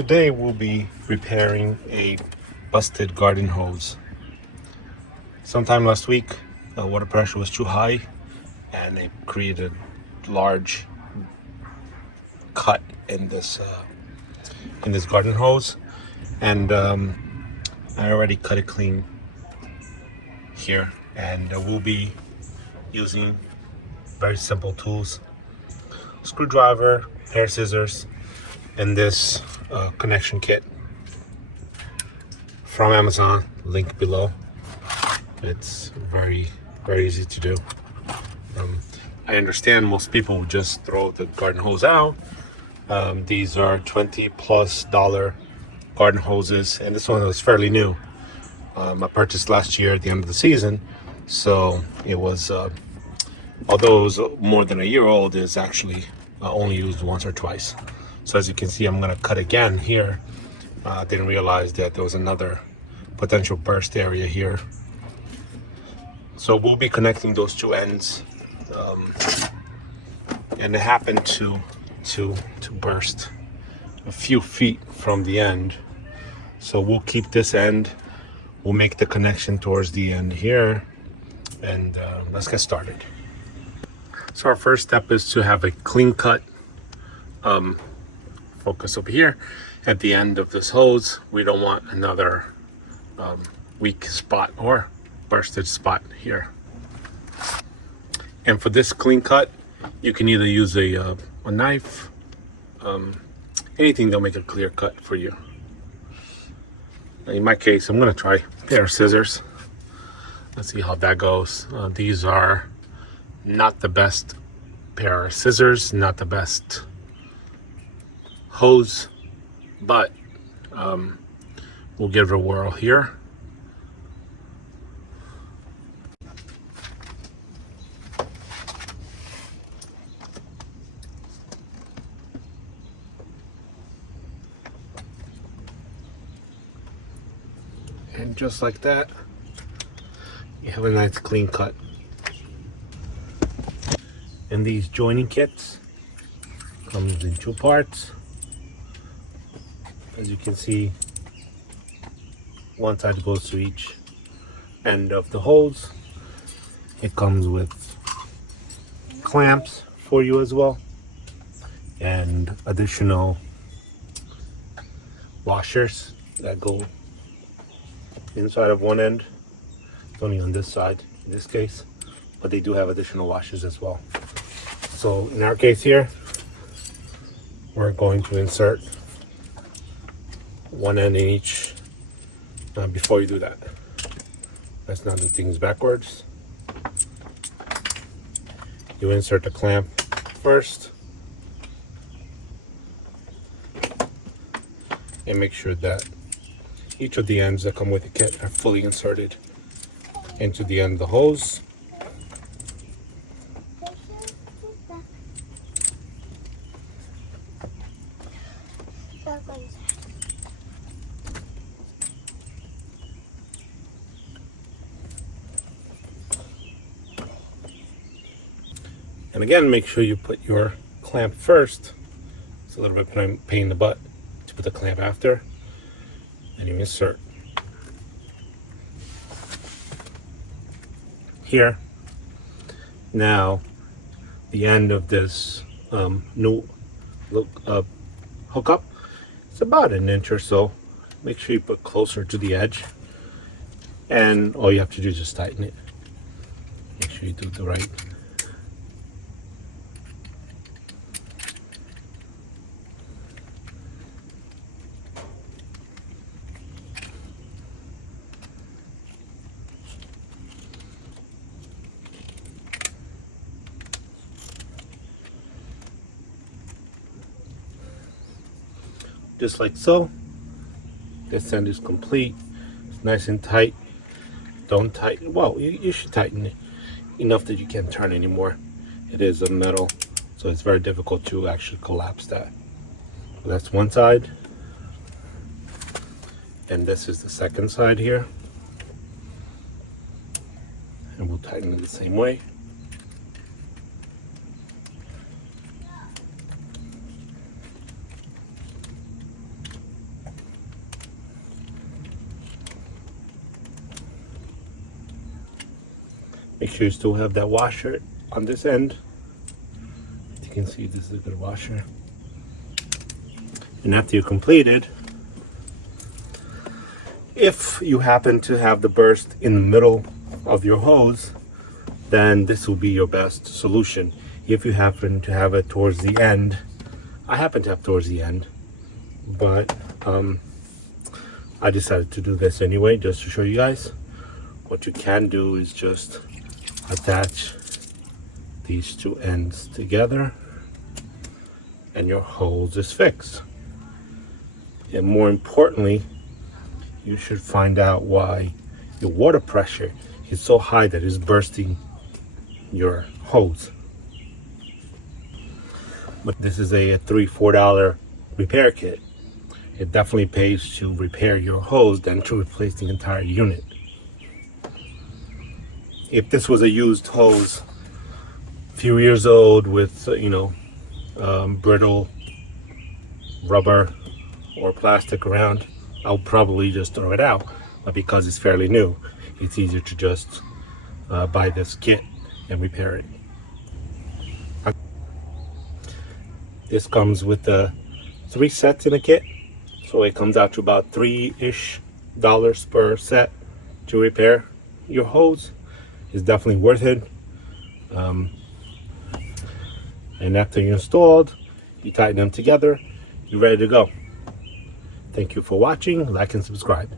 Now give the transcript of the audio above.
Today we'll be repairing a busted garden hose. Sometime last week, water pressure was too high and it created large cut in this garden hose, and I already cut it clean here, and we'll be using very simple tools: screwdriver, pair of scissors, and this connection kit from Amazon, link below. It's very easy to do. I understand most people would just throw the garden hose out. These are $20+ garden hoses, and this one was fairly new. I purchased last year at the end of the season, so it was, although it was more than a year old, it's actually only used once or twice. So as you can see, I'm going to cut again here. I didn't realize that there was another potential burst area here. So we'll be connecting those two ends, and it happened to burst a few feet from the end. So we'll keep this end. We'll make the connection towards the end here, and let's get started. So our first step is to have a clean cut. Focus over here at the end of this hose. We don't want another weak spot or bursted spot here. And for this clean cut, you can either use a knife, anything that'll make a clear cut for you. In my case, I'm going to try a pair of scissors. Let's see how that goes. These are not the best pair of scissors, not the best hose, but we'll give it a whirl here. And just like that, you have a nice clean cut. And these joining kits comes in two parts. As you can see, one side goes to each end of the hose. It comes with clamps for you as well, and additional washers that go inside of one end. It's only on this side in this case, but they do have additional washers as well. So in our case here, we're going to insert one end in each. Before you do that, let's not do things backwards. You insert the clamp first and make sure that each of the ends that come with the kit are fully inserted into the end of the hose. And again, make sure you put your clamp first. It's a little bit pain in the butt to put the clamp after. And you insert here. Now, the end of this new hookup, it's about an inch or so. Make sure you put closer to the edge, and all you have to do is just tighten it. Make sure you do the right. Just like so. This end is complete. It's nice and tight. Don't tighten. Well, you should tighten it enough that you can't turn anymore. It is a metal, so it's very difficult to actually collapse that. So that's one side, and this is the second side here. And we'll tighten it the same way. Make sure you still have that washer on this end. As you can see, this is a good washer. And after you completed, if you happen to have the burst in the middle of your hose, then this will be your best solution. If you happen to have it towards the end, I happen to have towards the end, but I decided to do this anyway, just to show you guys. What you can do is just attach these two ends together and your hose is fixed. And more importantly, you should find out why your water pressure is so high that it's bursting your hose. But this is a $3-4 repair kit. It definitely pays to repair your hose than to replace the entire unit. If this was a used hose, a few years old with brittle rubber or plastic around, I'll probably just throw it out. But because it's fairly new, it's easier to just buy this kit and repair it. This comes with 3 sets in a kit, so it comes out to about $3-ish per set to repair your hose. It's definitely worth it. And after you're installed, you tighten them together, you're ready to go. Thank you for watching. Like and subscribe.